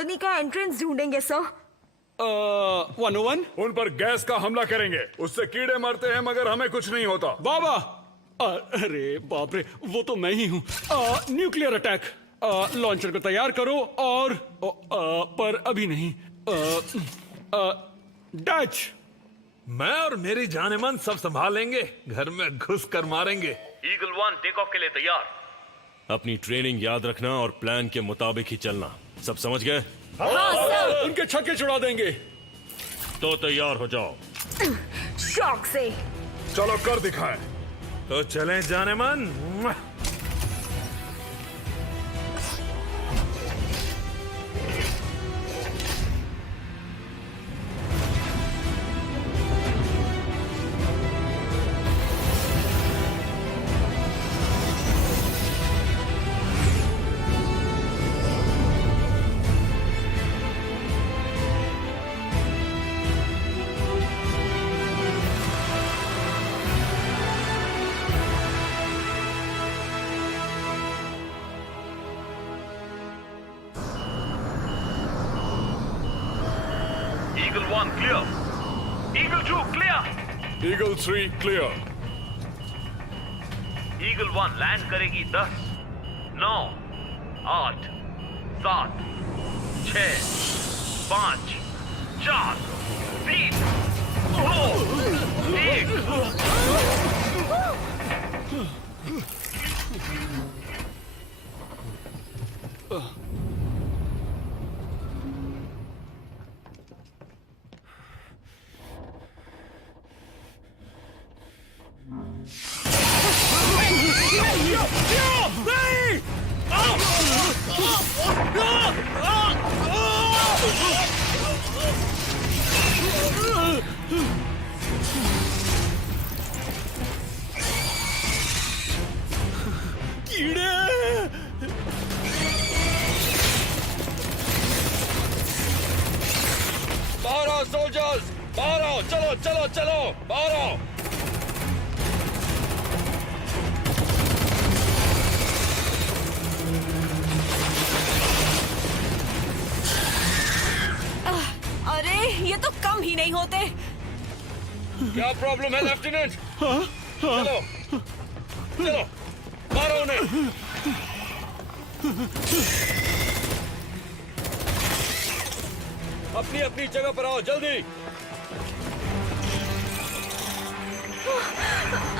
Colony का entrance ढूंढेंगे sir. 101 उन पर गैस का हमला करेंगे, उससे कीड़े मरते हैं मगर हमें कुछ नहीं होता। बाबा, अरे बाप रे, वो तो मैं ही हूँ। न्यूक्लियर अटैक, लॉन्चर को तैयार करो और पर अभी नहीं। डच, मैं और मेरी जानेमन सब संभालेंगे, घर में घुस कर मारेंगे। ईगल 1 टेक ऑफ के लिए तैयार। अपनी ट्रेनिंग याद रखना और प्लान के मुताबिक ही चलना। सब समझ गए? उनके छक्के छुड़ा देंगे। तो तैयार हो जाओ। शौक से। चलो कर दिखाएं। तो चलें Jaaneman. Eagle 1 clear. Eagle 2 clear. Eagle 3 clear. Eagle 1 land करेगी 10, 9, 8, 7, 6, 5, 4, 3, 2, 1। बाहर आओ सोल्जर्स, बाहर आओ। चलो चलो चलो, बाहर आओ। अरे ये तो कम ही नहीं होते। क्या प्रॉब्लम है लेफ्टिनेंट? चलो चलो, मारो उन्हें। अपनी अपनी जगह पर आओ, जल्दी।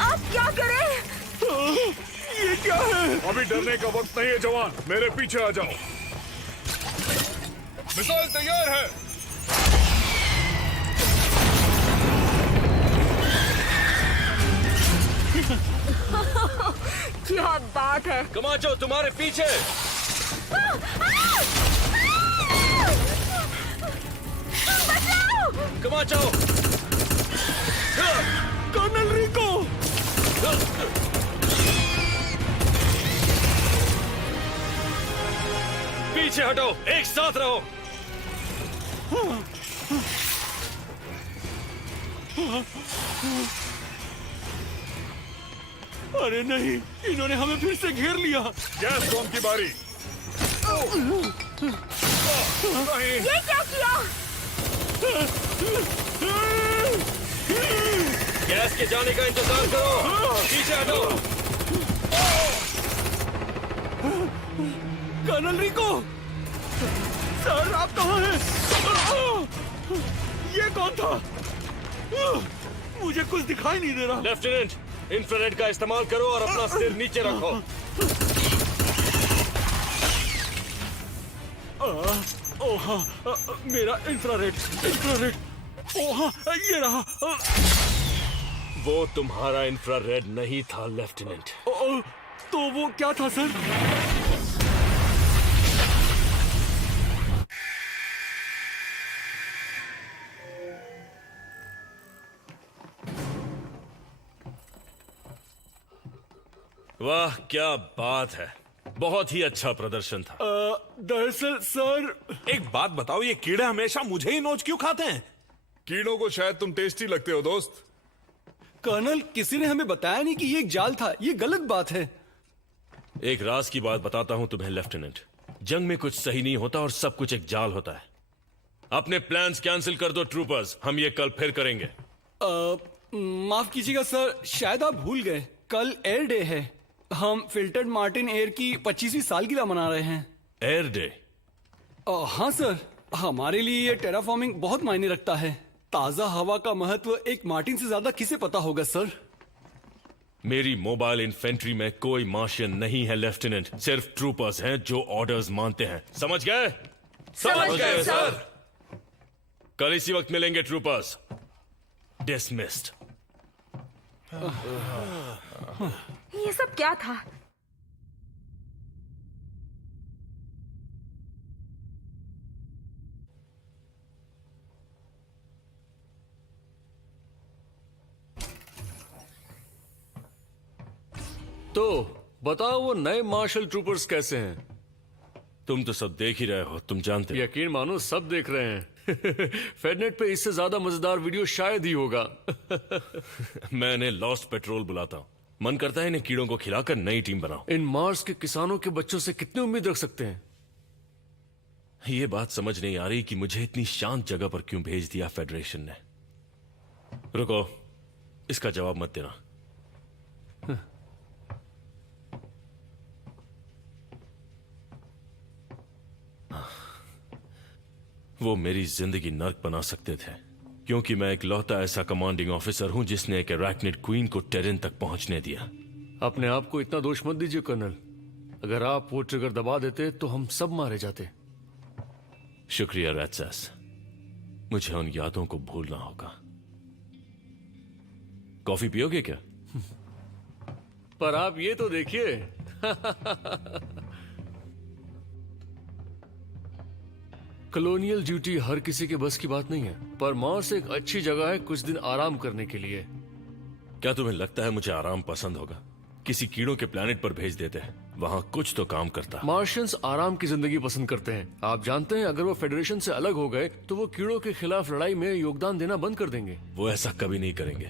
आप क्या करें? ये क्या है? अभी डरने का वक्त नहीं है जवान, मेरे पीछे आ जाओ। मिसाइल तैयार है। क्या बात है। कमाचो तुम्हारे पीछे। कमाचो। कर्नल रिको, पीछे हटो, एक साथ रहो। अरे नहीं, इन्होंने हमें फिर से घेर लिया। गैस बॉम्ब की बारी। नहीं। ये क्या किया? गैस के जाने का इंतजार करो, पीछे हटो। कर्नल रिको, सर आप कहाँ हैं? ये कौन था? मुझे कुछ दिखाई नहीं दे रहा। लेफ्टिनेंट, इंफ्रारेड का इस्तेमाल करो और अपना सिर नीचे रखो। ओह हाँ, मेरा इंफ्रारेड। ओह हाँ, ये रहा। वो तुम्हारा इंफ्रारेड नहीं था लेफ्टिनेंट। तो वो क्या था सर? वाह क्या बात है, बहुत ही अच्छा प्रदर्शन था। दरअसल सर, एक बात बताओ, ये कीड़े हमेशा मुझे ही नोच क्यों खाते हैं? कीड़ों को शायद तुम टेस्टी लगते हो दोस्त। कर्नल, किसी ने हमें बताया नहीं कि ये एक जाल था। ये गलत बात है। एक राज की बात बताता हूं तुम्हें लेफ्टिनेंट। जंग में कुछ सही नहीं होता और सब कुछ एक जाल होता है। अपने प्लान्स कैंसिल कर दो ट्रूपर्स, हम ये कल फिर करेंगे। माफ कीजिएगा सर, शायद आप भूल गए, कल एयर डे है। हम फिल्टर्ड मार्टिन एयर की 25वीं सालगिरह मना रहे हैं। Air day? हाँ सर, हमारे लिए ये टेराफॉर्मिंग बहुत मायने रखता है। ताजा हवा का महत्व एक मार्टिन से ज्यादा किसे पता होगा सर? मेरी मोबाइल इन्फेंट्री में कोई मार्शियन नहीं है लेफ्टिनेंट, सिर्फ ट्रूपर्स हैं जो ऑर्डर्स मानते हैं। समझ गए? समझ गए सर। कल इसी वक्त मिलेंगे ट्रूपर्स। डिसमिस्ड। ये सब क्या था? तो बताओ वो नए मार्शल ट्रूपर्स कैसे हैं? तुम तो सब देख ही रहे हो, तुम जानते हो। यकीन मानो सब देख रहे हैं। फेडनेट पे इससे ज्यादा मजेदार वीडियो शायद ही होगा। मैं इन्हें लॉस्ट पेट्रोल बुलाता हूँ। मन करता है इन्हें कीड़ों को खिलाकर नई टीम बनाओ। इन मार्स के किसानों के बच्चों से कितनी उम्मीद रख सकते हैं? ये बात समझ नहीं आ रही कि मुझे इतनी शांत जगह पर क्यों भेज दिया फेडरेशन ने। रुको, इसका जवाब मत देना। वो मेरी जिंदगी नर्क बना सकते थे, क्योंकि मैं इकलौता ऐसा कमांडिंग ऑफिसर हूं जिसने एक अराक्निड क्वीन को टेरेन तक पहुंचने दिया। अपने आप को इतना दोष मत दीजिए कर्नल। अगर आप वो ट्रिगर दबा देते तो हम सब मारे जाते। शुक्रिया रैट्सस, मुझे उन यादों को भूलना होगा। कॉफी पियोगे क्या? पर आप ये तो देखिए। कॉलोनियल ड्यूटी हर किसी के बस की बात नहीं है, पर मार्स एक अच्छी जगह है कुछ दिन आराम करने के लिए। क्या तुम्हें लगता है मुझे आराम पसंद होगा? किसी कीड़ों के प्लेनेट पर भेज देते हैं, वहां कुछ तो काम करता। मार्शियंस आराम की जिंदगी पसंद करते हैं। आप जानते हैं, अगर वो फेडरेशन से अलग हो गए तो वो कीड़ों के खिलाफ लड़ाई में योगदान देना बंद कर देंगे। वो ऐसा कभी नहीं करेंगे।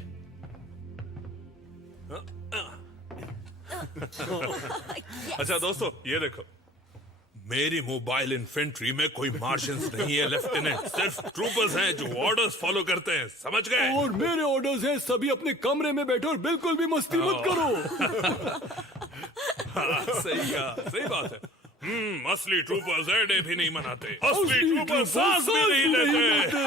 अच्छा दोस्तों, ये देखो, मेरी मोबाइल इन्फेंट्री में कोई मार्शियंस नहीं है लेफ्टिनेंट, सिर्फ ट्रूपर्स हैं जो ऑर्डर्स फॉलो करते हैं। समझ गए? और मेरे ऑर्डर्स हैं, सभी अपने कमरे में बैठो और बिल्कुल भी मस्ती मत करो। सही कहा, सही बात है। असली ट्रूपर्स एयर डे भी नहीं मनाते, असली ट्रूपर्स सांस भी नहीं लेते।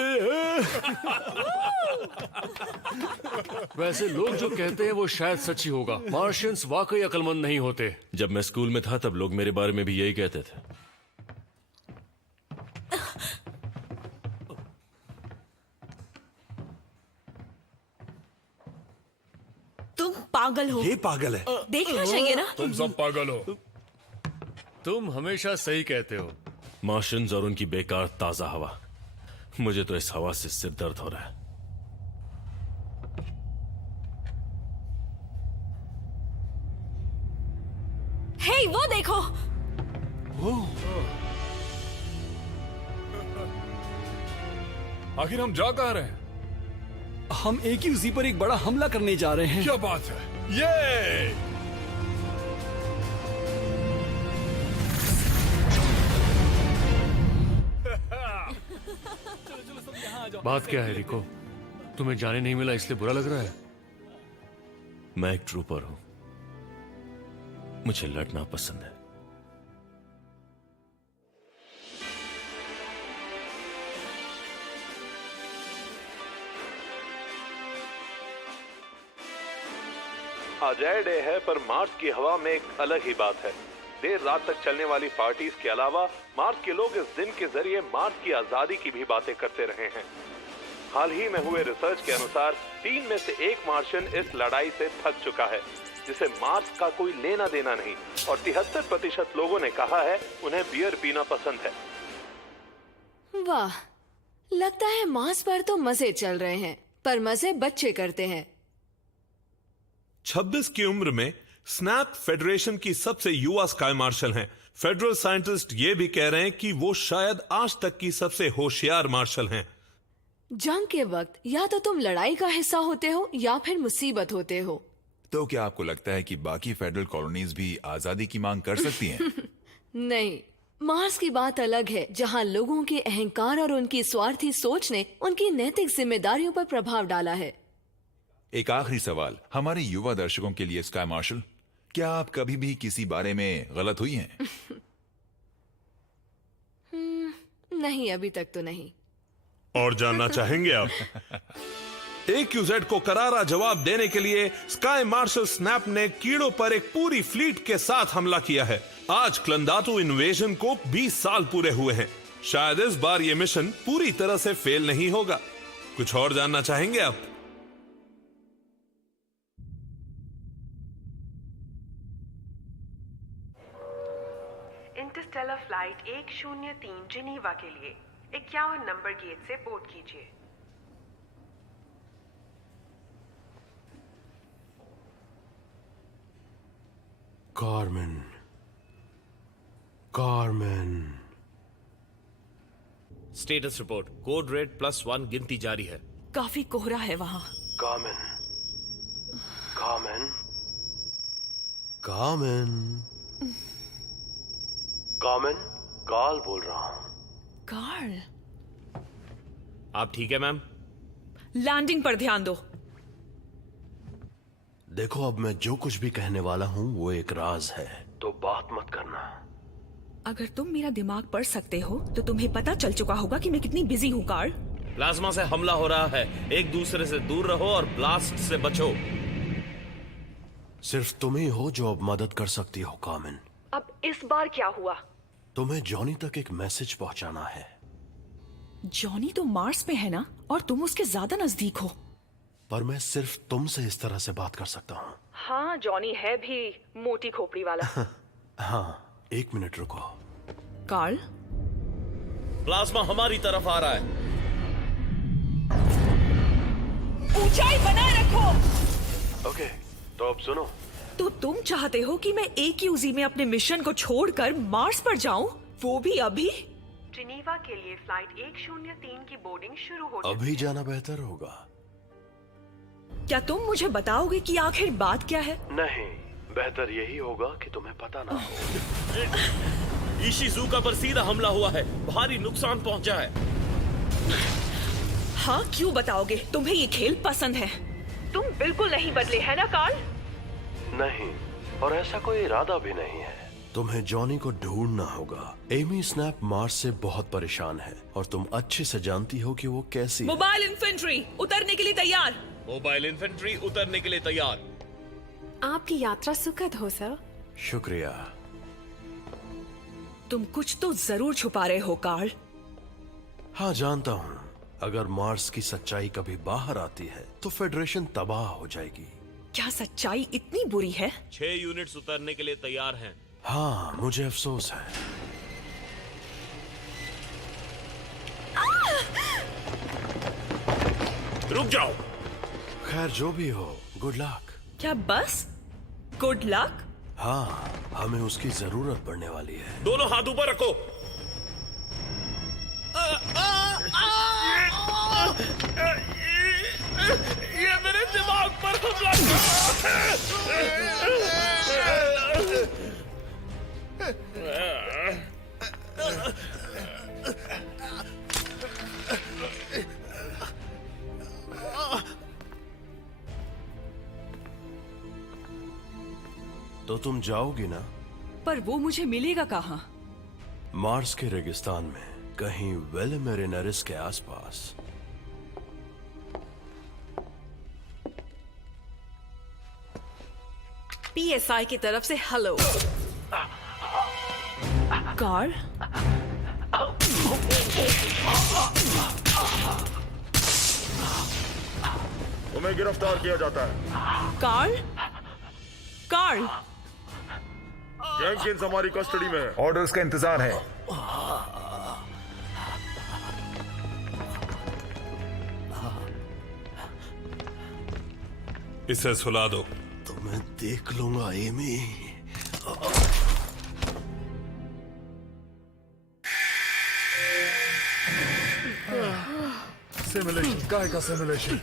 वैसे लोग जो कहते हैं वो शायद सच ही होगा। मार्शियंस वाकई अक्लमंद नहीं होते। जब मैं स्कूल में था तब लोग मेरे बारे में भी यही कहते थे। तुम पागल हो। ये पागल है। देखना चाहिए ना। तुम सब पागल हो। तुम हमेशा सही कहते हो। मार्शियंस और उनकी बेकार ताजा हवा, मुझे तो इस हवा से सिर दर्द हो रहा है। हे, वो देखो। आखिर हम जा कहाँ रहे हैं? हम एक ही उसी पर एक बड़ा हमला करने जा रहे हैं। क्या बात है? ये बात क्या है रिको? तुम्हें जाने नहीं मिला इसलिए बुरा लग रहा है? मैं एक ट्रूपर हूं, मुझे लड़ना पसंद है। आज एयर डे है, पर मार्स की हवा में एक अलग ही बात है। देर रात तक चलने वाली पार्टीज के अलावा मार्स के लोग इस दिन के जरिए मार्स की आजादी की भी बातें करते रहे हैं। हाल ही में हुए रिसर्च के अनुसार 3 में से 1 मार्शियन इस लड़ाई से थक चुका है, जिसे मार्स का कोई लेना देना नहीं, और 73% लोगों ने कहा है उन्हें बियर पीना पसंद है। वाह, लगता है मार्स पर तो मजे चल रहे हैं, पर मजे बच्चे करते हैं। 26 की उम्र में स्नैप फेडरेशन की सबसे युवा स्काई मार्शल हैं। फेडरल साइंटिस्ट ये भी कह रहे हैं कि वो शायद आज तक की सबसे होशियार मार्शल हैं। जंग के वक्त या तो तुम लड़ाई का हिस्सा होते हो या फिर मुसीबत होते हो। तो क्या आपको लगता है कि बाकी फेडरल कॉलोनीज भी आजादी की मांग कर सकती हैं? नहीं, मार्स की बात अलग है, जहाँ लोगों के अहंकार और उनकी स्वार्थी सोच ने उनकी नैतिक जिम्मेदारियों पर प्रभाव डाला है। एक आखिरी सवाल हमारे युवा दर्शकों के लिए, स्काई मार्शल, क्या आप कभी भी किसी बारे में गलत हुई हैं? नहीं, अभी तक तो नहीं। और जानना चाहेंगे आप? AQZ को करारा जवाब देने के लिए स्काई मार्शल स्नैप ने कीड़ों पर एक पूरी फ्लीट के साथ हमला किया है। आज क्लंदातु इन्वेजन को 20 साल पूरे हुए हैं। शायद इस बार यह मिशन पूरी तरह से फेल नहीं होगा। कुछ और जानना चाहेंगे आप? इंटरस्टेलर फ्लाइट 103 जिनीवा के लिए 51 नंबर गेट से बोर्ड कीजिए। Carmen. Status report, code red +1 गिनती जारी है। काफी कोहरा है वहाँ। कार्मेन, कार्ल बोल रहा हूँ। कार्ल, आप ठीक है मैम? लैंडिंग पर ध्यान दो। देखो, अब मैं जो कुछ भी कहने वाला हूँ वो एक राज है, तो बात मत करना। अगर तुम मेरा दिमाग पढ़ सकते हो तो तुम्हें पता चल चुका होगा कि मैं कितनी बिजी हूँ कार्ल। प्लाज्मा से हमला हो रहा है, एक दूसरे से दूर रहो और ब्लास्ट से बचो। सिर्फ तुम ही हो जो अब मदद कर सकती हो कार्मेन। अब इस बार क्या हुआ? तुम्हें जॉनी तक एक मैसेज पहुंचाना है। जॉनी तो मार्स पे है ना, और तुम उसके ज्यादा नजदीक हो। पर मैं सिर्फ तुमसे इस तरह से बात कर सकता हूँ। हाँ, जॉनी है भी मोटी खोपड़ी वाला। हाँ, 1 मिनट रुको। कार्ल, प्लाज्मा हमारी तरफ आ रहा है। ऊंचाई बनाए रखो। ओके, तो अब सुनो। तो तुम चाहते हो कि मैं AQZ में अपने मिशन को छोड़कर मार्स पर जाऊं, वो भी अभी? जिनीवा के लिए फ्लाइट 103 की बोर्डिंग शुरू हो चुकी है। अभी जाना बेहतर होगा। क्या तुम मुझे बताओगे कि आखिर बात क्या है? नहीं, बेहतर यही होगा कि तुम्हें पता ना हो। इशिज़ुका पर सीधा हमला हुआ है, भारी नुकसान पहुंचा है। हाँ, क्यों बताओगे? तुम्हें ये खेल पसंद है। तुम बिल्कुल नहीं बदले, है ना कार्ल? नहीं, और ऐसा कोई इरादा भी नहीं है। तुम्हें जॉनी को ढूंढना होगा। एमी स्नैप मार्स से बहुत परेशान है और तुम अच्छे से जानती हो कि वो कैसी है। मोबाइल इन्फेंट्री उतरने के लिए तैयार। मोबाइल इन्फेंट्री उतरने के लिए तैयार। आपकी यात्रा सुखद हो सर। शुक्रिया। तुम कुछ तो जरूर छुपा रहे हो कार्ल। हाँ, जानता हूँ। अगर मार्स की सच्चाई कभी बाहर आती है तो फेडरेशन तबाह हो जाएगी। क्या सच्चाई इतनी बुरी है? 6 यूनिट्स उतरने के लिए तैयार हैं। हाँ, मुझे अफसोस है। रुक जाओ। खैर, जो भी हो, गुड लक। क्या बस गुड लक? हाँ, हमें उसकी जरूरत पड़ने वाली है। दोनों हाथ ऊपर रखो। ये मेरे दिमाग पर हमला। तो तुम जाओगी ना? पर वो मुझे मिलेगा कहाँ? मार्स के रेगिस्तान में, कहीं वेलेमेरिनरिस के आसपास। PSI की तरफ से हेलो। कार्ल, तुम्हें गिरफ्तार किया जाता है। Carl, Carl. जेंकिंस हमारी कस्टडी में है। ऑर्डर्स का इंतजार है। इसे सुला दो। तो मैं देख लूंगा एमी। सिमुलेशन, काय का सिमुलेशन?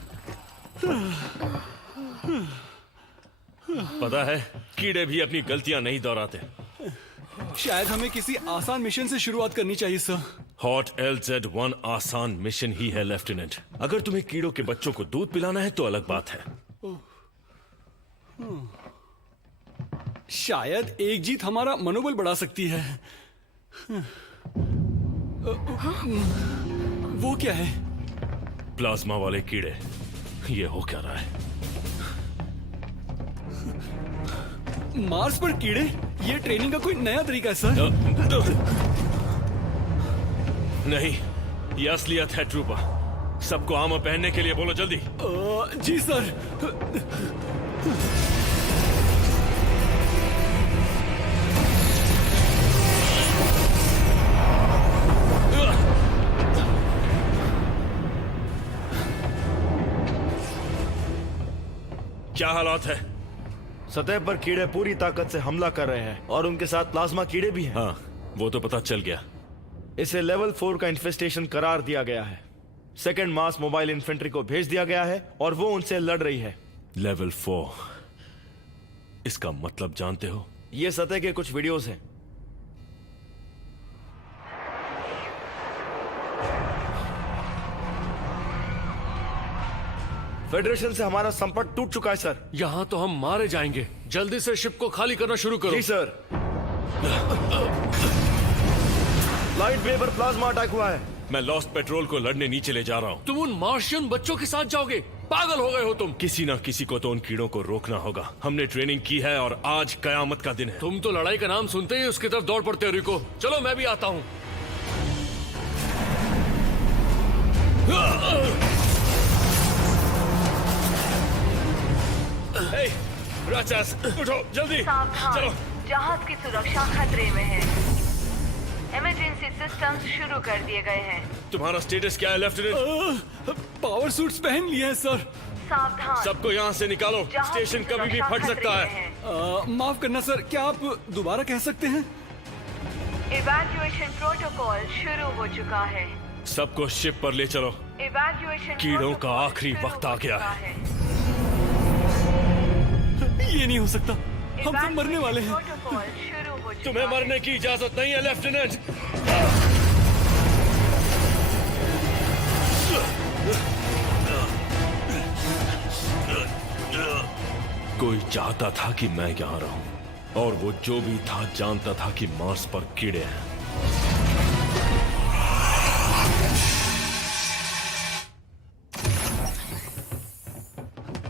पता है, कीड़े भी अपनी गलतियां नहीं दोहराते। शायद हमें किसी आसान मिशन से शुरुआत करनी चाहिए सर। हॉट LZ-1 आसान मिशन ही है लेफ्टिनेंट। अगर तुम्हें कीड़ों के बच्चों को दूध पिलाना है तो अलग बात है। शायद एक जीत हमारा मनोबल बढ़ा सकती है। वो क्या है? प्लाज्मा वाले कीड़े। ये हो क्या रहा है? मार्स पर कीड़े? ये ट्रेनिंग का कोई नया तरीका है सर? नहीं, ये असलियत है ट्रूपर। सबको आर्मर पहनने के लिए बोलो जल्दी। जी सर। क्या हालात है? सतह पर कीड़े पूरी ताकत से हमला कर रहे हैं और उनके साथ प्लाज्मा कीड़े भी हैं। हाँ, वो तो पता चल गया। इसे लेवल 4 का इन्फेस्टेशन करार दिया गया है। सेकंड मास मोबाइल इन्फेंट्री को भेज दिया गया है और वो उनसे लड़ रही है। लेवल 4। इसका मतलब जानते हो? ये सतह के कुछ वीडियोस हैं। फेडरेशन से हमारा संपर्क टूट चुका है सर। यहाँ तो हम मारे जाएंगे। जल्दी से शिप को खाली करना शुरू करो। जी सर। लाइट बे पर प्लाज्मा अटैक हुआ है। मैं लॉस्ट पेट्रोल को लड़ने नीचे ले जा रहा हूँ। तुम उन मार्शियन बच्चों के साथ जाओगे? पागल हो गए हो तुम। किसी ना किसी को तो उन कीड़ों को रोकना होगा। हमने ट्रेनिंग की है और आज कयामत का दिन है। तुम तो लड़ाई का नाम सुनते ही उसकी तरफ दौड़ पड़ते हो रिको। चलो मैं भी आता हूँ। राचास, उठो जल्दी। चलो। जहाज की सुरक्षा खतरे में है। इमरजेंसी सिस्टम्स शुरू कर दिए गए हैं। तुम्हारा स्टेटस क्या है लेफ्टिनेंट? पावर सूट्स पहन लिए हैं सर। सावधान। सबको यहाँ से निकालो। स्टेशन कभी भी फट सकता है। माफ करना सर, क्या आप दोबारा कह सकते हैं? इवैक्यूएशन प्रोटोकॉल शुरू हो चुका है। सबको शिप पर ले चलो। इवैक्यूएशन कीड़ों का आखिरी वक्त आ गया है। ये नहीं हो सकता। हम सब मरने वाले हैं। तुम्हें मरने की इजाजत नहीं है लेफ्टिनेंट। कोई चाहता था कि मैं यहाँ रहूं और वो जो भी था जानता था कि मार्स पर कीड़े हैं।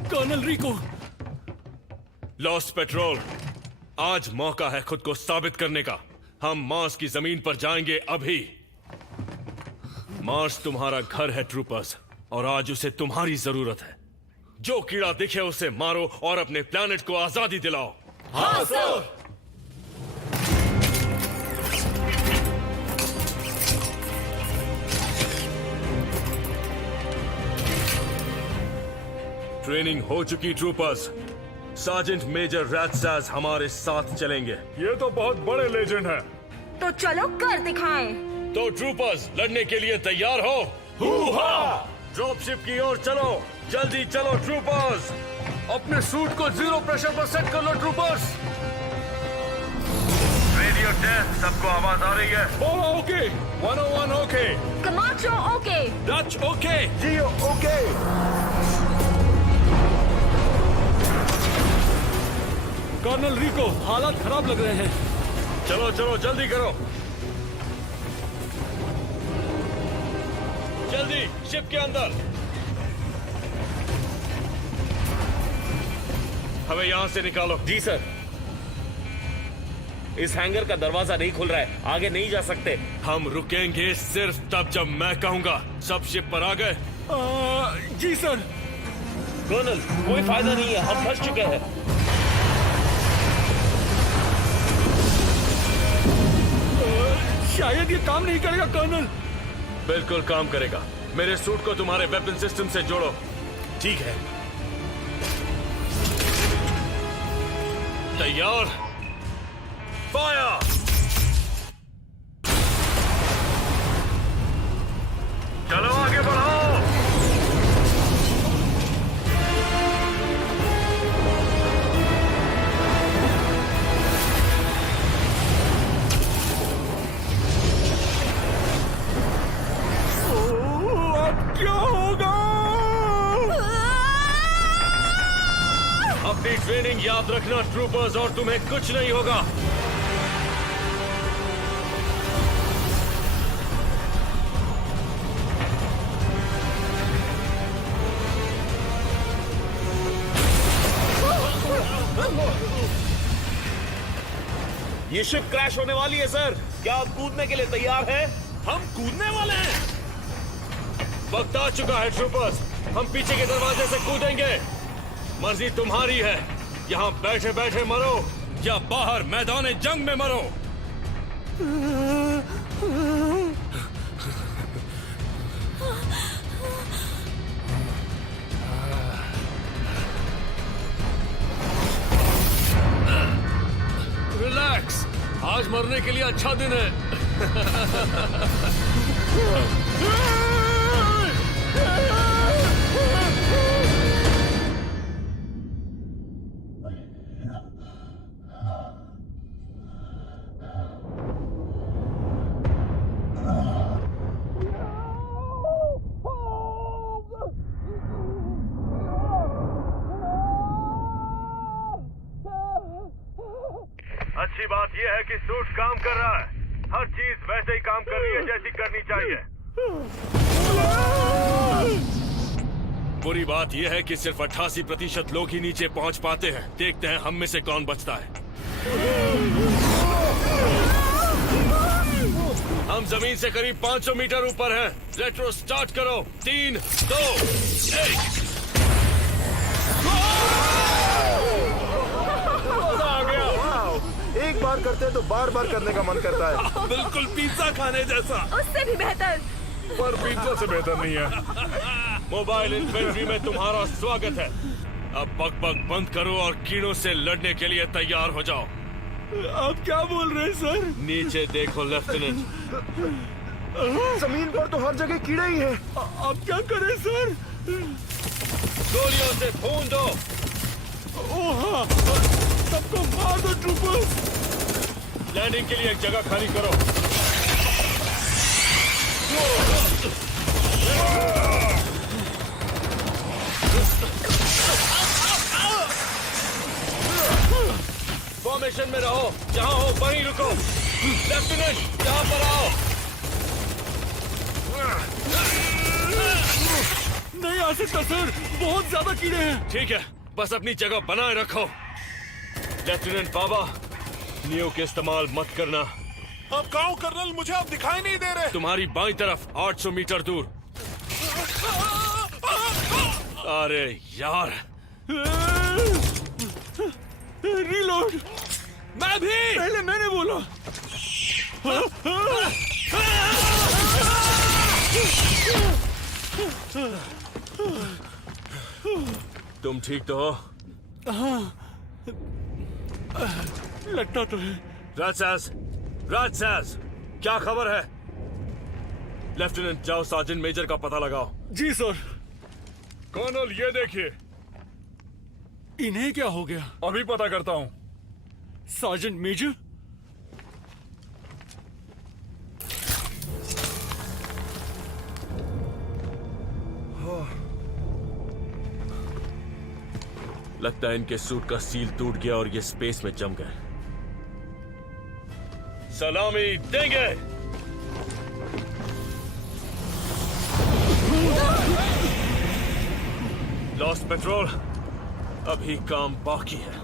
कर्नल रिको। लॉस्ट पेट्रोल, आज मौका है खुद को साबित करने का। हम मार्स की जमीन पर जाएंगे अभी। मार्स तुम्हारा घर है ट्रूपर्स, और आज उसे तुम्हारी जरूरत है। जो कीड़ा दिखे उसे मारो और अपने प्लैनेट को आजादी दिलाओ। हाँ सर। ट्रेनिंग हो चुकी ट्रूपर्स। सार्जेंट मेजर रैटसास हमारे साथ चलेंगे। ये तो बहुत बड़े लेजेंड हैं। तो चलो कर दिखाएं। तो ट्रूपर्स लड़ने के लिए तैयार हो? ड्रॉप शिप की ओर चलो। जल्दी चलो ट्रूपर्स। अपने सूट को 0 प्रेशर पर सेट कर लो ट्रूपर्स। रेडियो टेस्ट, सबको आवाज आ रही है? बोलो okay. 101 okay. Camacho okay. Dutch okay. Jio okay. Colonel Rico, हालात खराब लग रहे हैं। चलो चलो जल्दी करो। जल्दी शिप के अंदर। हमें यहां से निकालो। जी सर। इस हैंगर का दरवाजा नहीं खुल रहा है, आगे नहीं जा सकते। हम रुकेंगे सिर्फ तब जब मैं कहूंगा। सब शिप पर आ गए? जी सर। कर्नल, कोई फायदा नहीं है, हम फंस चुके हैं। शायद ये काम नहीं करेगा कर्नल। बिल्कुल काम करेगा। मेरे सूट को तुम्हारे वेपन सिस्टम से जोड़ो। ठीक है। तैयार? फायर! चलो आगे बढ़ो। ट्रेनिंग याद रखना ट्रूपर्स, और तुम्हें कुछ नहीं होगा। ये शिप क्रैश होने वाली है सर। क्या आप कूदने के लिए तैयार हैं? हम कूदने वाले हैं। वक्त आ चुका है ट्रूपर्स, हम पीछे के दरवाजे से कूदेंगे। मर्जी तुम्हारी है, यहाँ बैठे बैठे मरो या बाहर मैदान जंग में मरो। रिलैक्स, आज मरने के लिए अच्छा दिन है। अच्छी बात यह है कि सूट काम कर रहा है। हर चीज वैसे ही काम कर रही है जैसी करनी चाहिए। बुरी बात यह है कि सिर्फ 88% लोग ही नीचे पहुंच पाते हैं। देखते हैं हम में से कौन बचता है। हम जमीन से करीब 500 मीटर ऊपर हैं। रेट्रो स्टार्ट करो। 3, 2, 1। एक बार करते हैं तो बार बार करने का मन करता है। बिल्कुल पिज्जा खाने जैसा। उससे भी बेहतर। पर पिज्जा से बेहतर नहीं है। मोबाइल इन्फेंट्री में तुम्हारा स्वागत है। अब बक बंद करो और कीड़ों से लड़ने के लिए तैयार हो जाओ। आप क्या बोल रहे हैं सर? नीचे देखो लेफ्टिनेंट। जमीन पर तो हर जगह कीड़े ही हैं। अब क्या करें सर? गोलियों से भून दो। ओह हाँ, सबको मार दो ट्रूपर्स। लैंडिंग के लिए एक जगह खाली करो। फॉर्मेशन में रहो, जहां हो वहीं रुको। लेफ्टिनेंट, यहां पर आओ। नहीं आ सकता सर, बहुत ज्यादा कीड़े हैं। ठीक है, बस अपनी जगह बनाए रखो। लेफ्टिनेंट बाबा, नियो के इस्तेमाल मत करना। अब गाँव कर्नल, मुझे अब दिखाई नहीं दे रहे। तुम्हारी बाईं तरफ 800 मीटर दूर। अरे यार, रीलोड। मैं भी। पहले मैंने बोला। तुम ठीक तो हो? हाँ, लगता तो है। राजसास, क्या खबर है? लेफ्टिनेंट, जाओ सार्जेंट मेजर का पता लगाओ। जी सर। कर्नल, ये देखिए। इन्हें क्या हो गया? अभी पता करता हूँ। Sergeant major? लगता है इनके सूट का सील टूट गया और ये स्पेस में जम गए। सलामी देंगे। लॉस्ट पेट्रोल, अभी काम बाकी है।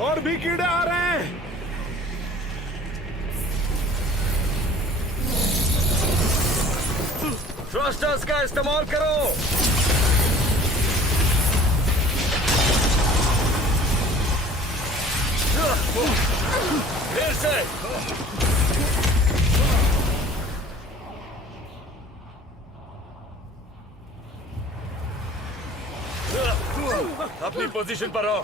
और भी कीड़े आ रहे हैं। थ्रस्टर्स का इस्तेमाल करो। फिर से। अपनी पोजीशन पर रहो।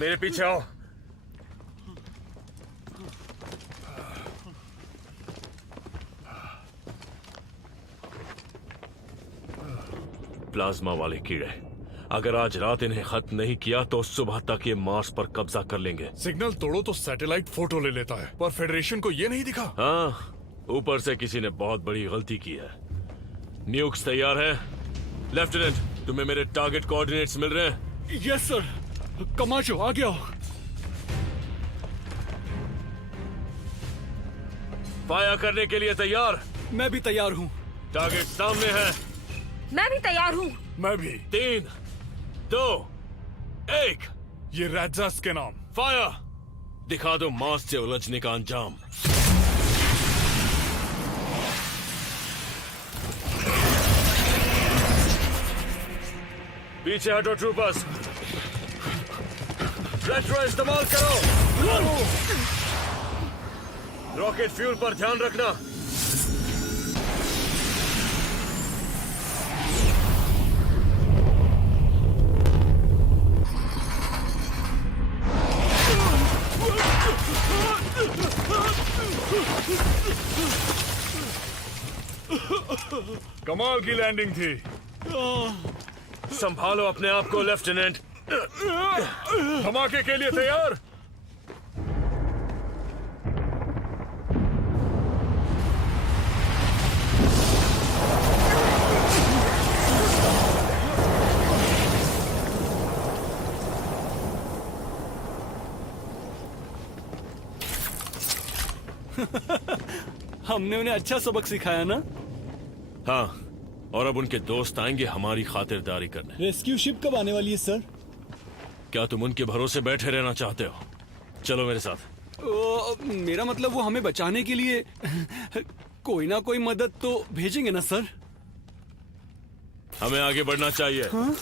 मेरे पीछे आओ। प्लाज्मा वाले कीड़े, अगर आज रात इन्हें खत्म नहीं किया तो सुबह तक ये मार्स पर कब्जा कर लेंगे। सिग्नल तोड़ो तो सैटेलाइट फोटो ले लेता है, पर फेडरेशन को ये नहीं दिखा। हाँ, ऊपर से किसी ने बहुत बड़ी गलती की है। न्यूक्स तैयार है? लेफ्टिनेंट, तुम्हें मेरे टारगेट कोऑर्डिनेट्स मिल रहे हैं? Yes sir. कमाचो आ गया। फायर करने के लिए तैयार? मैं भी तैयार हूँ। टारगेट सामने है। मैं भी तैयार हूँ। मैं भी। 3, 2, 1। ये रेड्जास के नाम। फायर! दिखा दो मार्स से उलझने का अंजाम। पीछे हटो ट्रूपर्स। रेट्रो इस्तेमाल करो। रॉकेट फ्यूल पर ध्यान रखना। कमाल की लैंडिंग थी। संभालो अपने आप को लेफ्टिनेंट। धमाके के लिए तैयार? हमने उन्हें अच्छा सबक सिखाया ना? हाँ, और अब उनके दोस्त आएंगे हमारी खातिरदारी करने। रेस्क्यू शिप कब आने वाली है सर? क्या तुम उनके भरोसे बैठे रहना चाहते हो? चलो मेरे साथ। मेरा मतलब वो हमें बचाने के लिए कोई ना कोई मदद तो भेजेंगे ना सर? हमें आगे बढ़ना चाहिए। हाँ?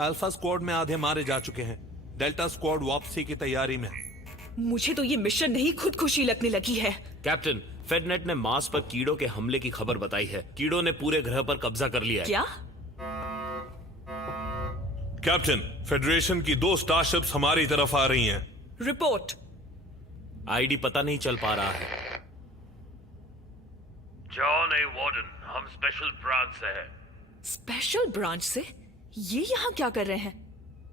अल्फा स्क्वाड में आधे मारे जा चुके हैं। डेल्टा स्क्वाड वापसी की तैयारी में। मुझे तो ये मिशन नहीं खुदकुशी लगने लगी है। कैप्टन, फेडनेट ने मार्स पर कीड़ों के हमले की खबर बताई है। कीड़ों ने पूरे ग्रह पर कब्जा कर लिया है। क्या? कैप्टन, फेडरेशन की 2 स्टारशिप्स हमारी तरफ आ रही हैं। रिपोर्ट। आईडी पता नहीं चल पा रहा है। जॉन ए वार्डन, हम स्पेशल ब्रांच से हैं। स्पेशल ब्रांच से? ये यहाँ क्या कर रहे हैं?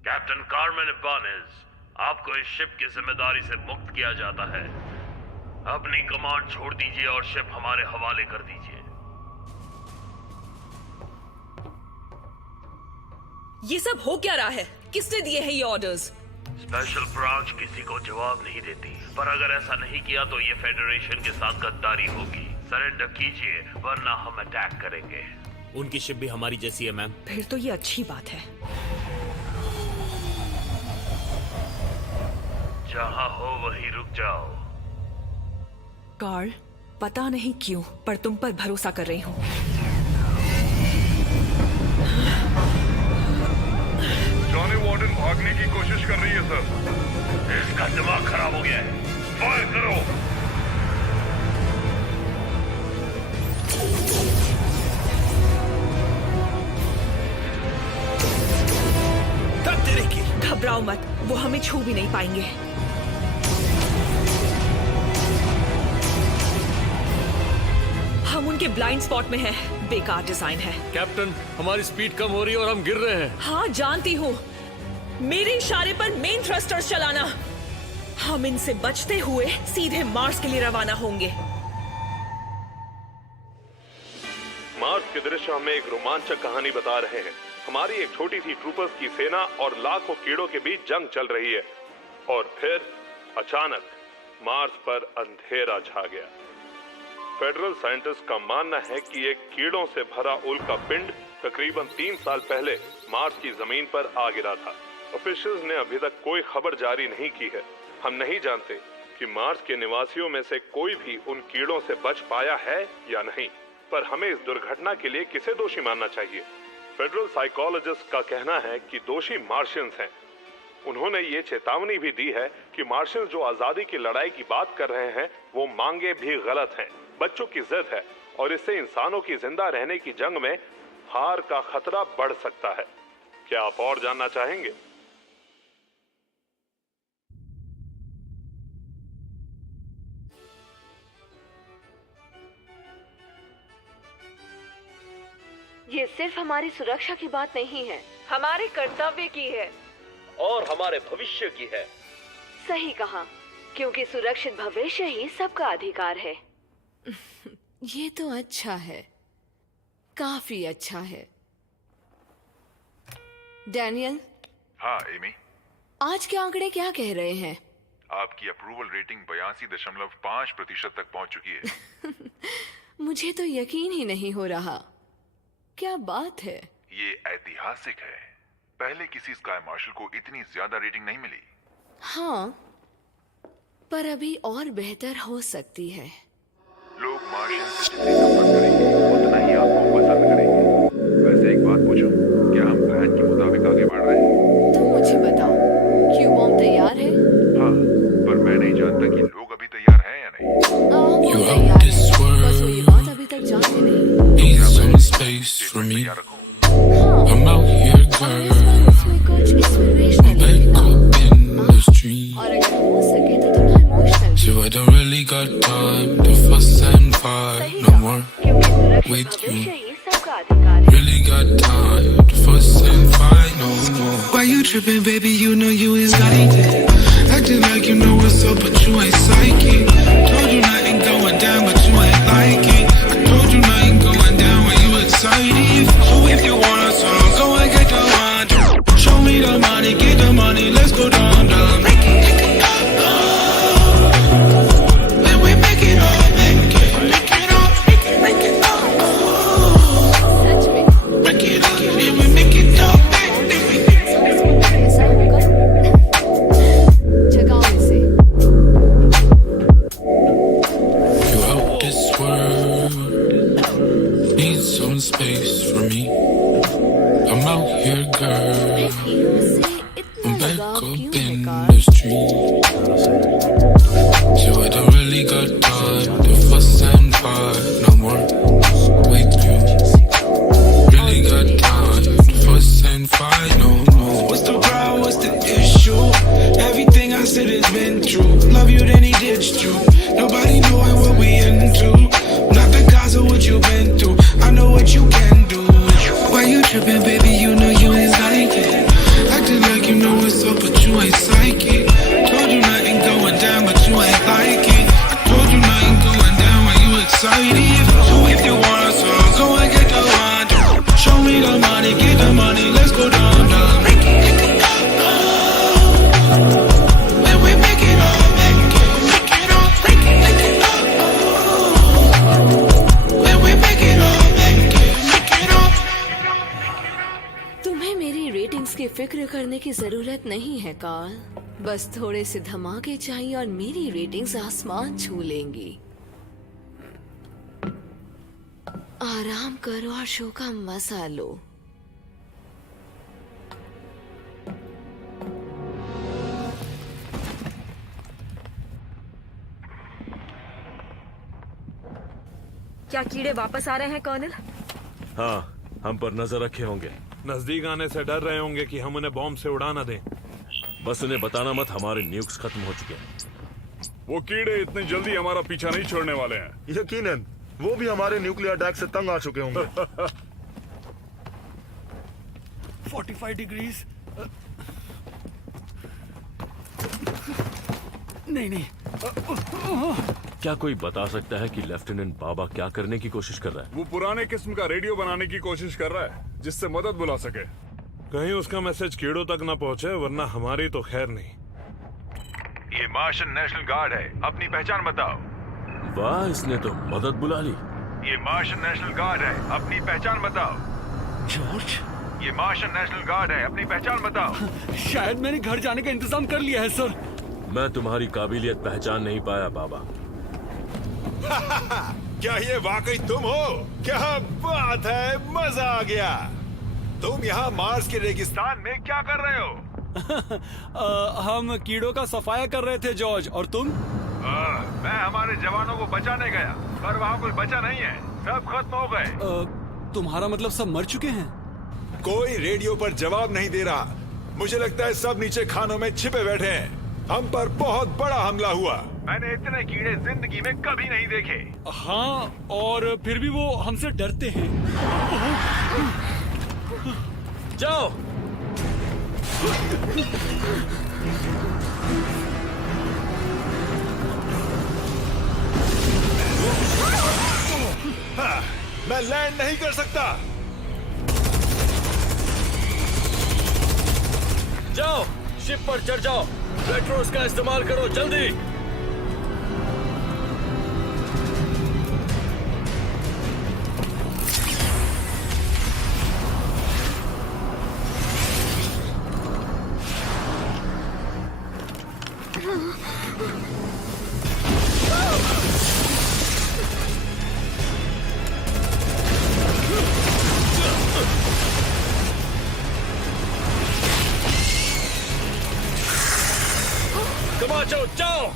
कैप्टन कार्मेन इबानेज, आपको इस शिप की जिम्मेदारी से मुक्त किया जाता है। अपनी कमांड छोड़ दीजिए और शिप हमारे हवाले कर दीजिए। ये सब हो क्या रहा है? किसने दिए हैं ये ऑर्डर्स? स्पेशल ब्रांच किसी को जवाब नहीं देती, पर अगर ऐसा नहीं किया तो ये फेडरेशन के साथ गद्दारी होगी। सरेंडर कीजिए वरना हम अटैक करेंगे। उनकी शिप भी हमारी जैसी है मैम। फिर तो ये अच्छी बात है। जहां हो वहीं रुक जाओ। कार्ल, पता नहीं क्यों पर तुम पर भरोसा कर रही हूँ। जॉनी वार्डन भागने की कोशिश कर रही है सर। इसका दिमाग खराब हो गया है। फायर करो। घबराओ मत, वो हमें छू भी नहीं पाएंगे। हम उनके ब्लाइंड स्पॉट में हैं। बेकार डिजाइन है। कैप्टन, हमारी स्पीड कम हो रही है और हम गिर रहे हैं। हाँ जानती हूँ। मेरे इशारे पर मेन थ्रस्टर्स चलाना। हम इनसे बचते हुए सीधे मार्स के लिए रवाना होंगे। मार्स के दृश्य हमें एक रोमांचक कहानी बता रहे हैं। हमारी एक छोटी सी ट्रूपर्स की सेना और लाखों कीड़ों के बीच जंग चल रही है और फिर अचानक मार्स पर अंधेरा छा गया। फेडरल साइंटिस्ट का मानना है कि एक कीड़ों से भरा उल्का पिंड तकरीबन 3 साल पहले मार्स की जमीन पर आ गिरा था। ऑफिशियल्स ने अभी तक कोई खबर जारी नहीं की है। हम नहीं जानते कि मार्स के निवासियों में से कोई भी उन कीड़ों से बच पाया है या नहीं, पर हमें इस दुर्घटना के लिए किसे दोषी मानना चाहिए? फेडरल साइकोलॉजिस्ट का कहना है कि दोषी मार्शियंस हैं। उन्होंने ये चेतावनी भी दी है कि मार्शियंस जो आजादी की लड़ाई की बात कर रहे हैं वो मांगे भी गलत हैं। बच्चों की जिद है और इससे इंसानों की जिंदा रहने की जंग में हार का खतरा बढ़ सकता है। क्या आप और जानना चाहेंगे? ये सिर्फ हमारी सुरक्षा की बात नहीं है, हमारे कर्तव्य की है और हमारे भविष्य की है। सही कहा, क्योंकि सुरक्षित भविष्य ही सबका अधिकार है। ये तो अच्छा है, काफी अच्छा है। डैनियल। हाँ एमी, आज के आंकड़े क्या कह रहे हैं? आपकी अप्रूवल रेटिंग 82.5% तक पहुंच चुकी है। मुझे तो यकीन ही नहीं हो रहा। क्या बात है? ये ऐतिहासिक है। पहले किसी स्काई मार्शल को इतनी ज्यादा रेटिंग नहीं मिली। हाँ, पर अभी और बेहतर हो सकती है। लोग मार्शियन से जितनी नफरत करेंगे उतना ही आपको पसंद करेंगे। वैसे एक बात पूछूं, क्या हम प्लान के मुताबिक आगे बढ़ रहे हैं? तुम मुझे बताओ, क्यू बॉम्ब तैयार है? हाँ, पर मैं नहीं जानता कि लोग अभी तैयार हैं या नहीं। वो तैयार है, बस वो ये बात अभी तक जानते नहीं। और अगर हो सके तो थोड़ा emotional. So I don't really got time to fuss and fight no more with you. Really got time to fuss and fight no more. Why you tripping, baby? You know you is like it. Acting like you know what's up, but you ain't psychic. Told you nothing going down, but you ain't like it. I told you nothing going down when you excited. So if you want a song, go and get the one. Show me the money, get the money, let's go down, down. Make it. Space for me. I'm out here, girl. I'm back up in the street. So I don't really got time to fuss and fight no more with you. Really got time to fuss and fight no more. What's the problem? What's the issue? Everything I said has been true. Love you, then he ditched you. Nobody knowing what we into. Not the cause of what you've been through. I know what you can do. Why you tripping, baby? You know you ain't like it. Acting like you know what's up, but you ain't psychic. Told you nothing going down, but you ain't like it. I told you nothing going down when you excited. So if you want a song, go and get the one. Show me the money, get the money, let's go down, down. Make it. Then we make it all, make it all, make it all. Then we make it all. तुम्हें मेरी ratings की फिक्र करने की जरूरत नहीं है Karl. बस थोड़े से धमाके चाहिए और मेरी रेटिंग्स आसमान छू लेंगी। आराम करो और शो का मजा लो। क्या कीड़े वापस आ रहे हैं कर्नल? हाँ, हम पर नजर रखे होंगे। नजदीक आने से डर रहे होंगे कि हम उन्हें बॉम्ब से उड़ा ना दें। बस उन्हें बताना मत हमारे न्यूक्स खत्म हो चुके हैं। वो कीड़े इतनी जल्दी हमारा पीछा नहीं छोड़ने वाले हैं। यकीनन वो भी हमारे न्यूक्लियर अटैक से तंग आ चुके होंगे। 45 डिग्रीज। नहीं। क्या कोई बता सकता है कि लेफ्टिनेंट बाबा क्या करने की कोशिश कर रहा है? वो पुराने किस्म का रेडियो बनाने की कोशिश कर रहा है जिससे मदद बुला सके। कहीं उसका मैसेज कीड़ों तक ना पहुंचे, वरना हमारी तो खैर नहीं। ये मार्शियन नेशनल गार्ड है, अपनी पहचान बताओ। वाह, इसने तो मदद बुला ली। ये मार्शियन नेशनल गार्ड है, अपनी पहचान बताओ। जॉर्ज, ये मार्शियन नेशनल गार्ड है, अपनी पहचान बताओ। शायद मैंने घर जाने का इंतजाम कर लिया है सर। मैं तुम्हारी काबिलियत पहचान नहीं पाया बाबा। क्या ये वाकई तुम हो? क्या बात है, मजा आ गया। तुम यहाँ मार्स के रेगिस्तान में क्या कर रहे हो? हम कीड़ों का सफाया कर रहे थे जॉर्ज, और तुम? मैं हमारे जवानों को बचाने गया, पर वहाँ कोई बचा नहीं है, सब खत्म हो गए। तुम्हारा मतलब सब मर चुके हैं? कोई रेडियो पर जवाब नहीं दे रहा। मुझे लगता है सब नीचे खानों में छिपे बैठे हैं। हम पर बहुत बड़ा हमला हुआ। मैंने इतने कीड़े जिंदगी में कभी नहीं देखे। हाँ, और फिर भी वो हमसे डरते हैं। जाओ। हाँ, मैं लैंड नहीं कर सकता। जाओ, शिप पर चढ़ जाओ। रेट्रोस का इस्तेमाल करो, जल्दी। कमाचो, जाओ।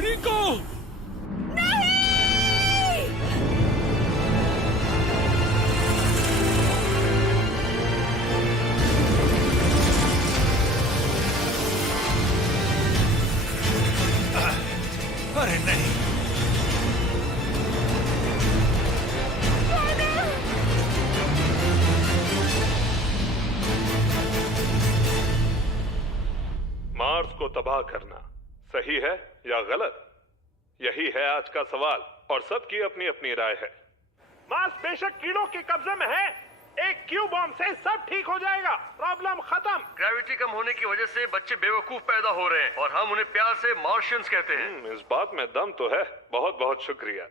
रिको! अरे नहीं। मार्स को तबाह करना सही है या गलत, यही है आज का सवाल और सबकी अपनी अपनी राय है। मार्स बेशक कीड़ों के कब्जे में है, एक क्यू बॉम्ब से सब ठीक हो जाएगा, प्रॉब्लम खत्म। ग्रेविटी कम होने की वजह से बच्चे बेवकूफ पैदा हो रहे हैं और हम उन्हें प्यार से मार्शियंस कहते हैं। इस बात में दम तो है। बहुत बहुत शुक्रिया।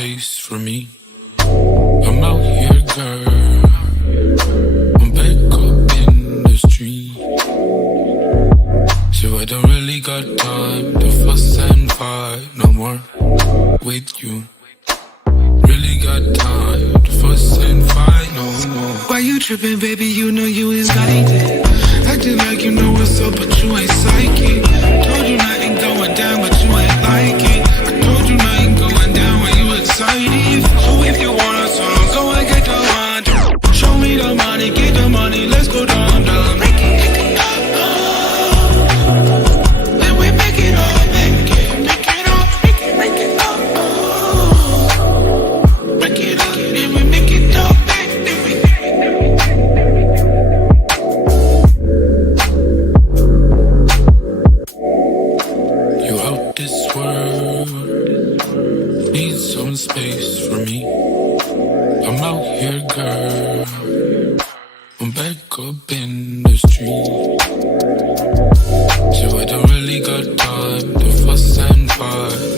space for me. I'm out here, girl. I'm back up in the street. So I don't really got time to fuss and fight no more with you. Really got time to fuss and fight no more. Why you tripping, baby? You know you ain't got it. Acting like you know what's up, but you ain't psychic. Told you nothing going down, but you ain't like it. I told you nothing going down when you excited. So if you want a song, go and get the one. Show me the money, get the money, let's go down, down. Make it up. Then we make it up, make it up, make it up. Make it up, then we make it up, You out this world, need some space for me. I'm out here, girl. I'm back up in the street. So I don't really got time to fuss and fight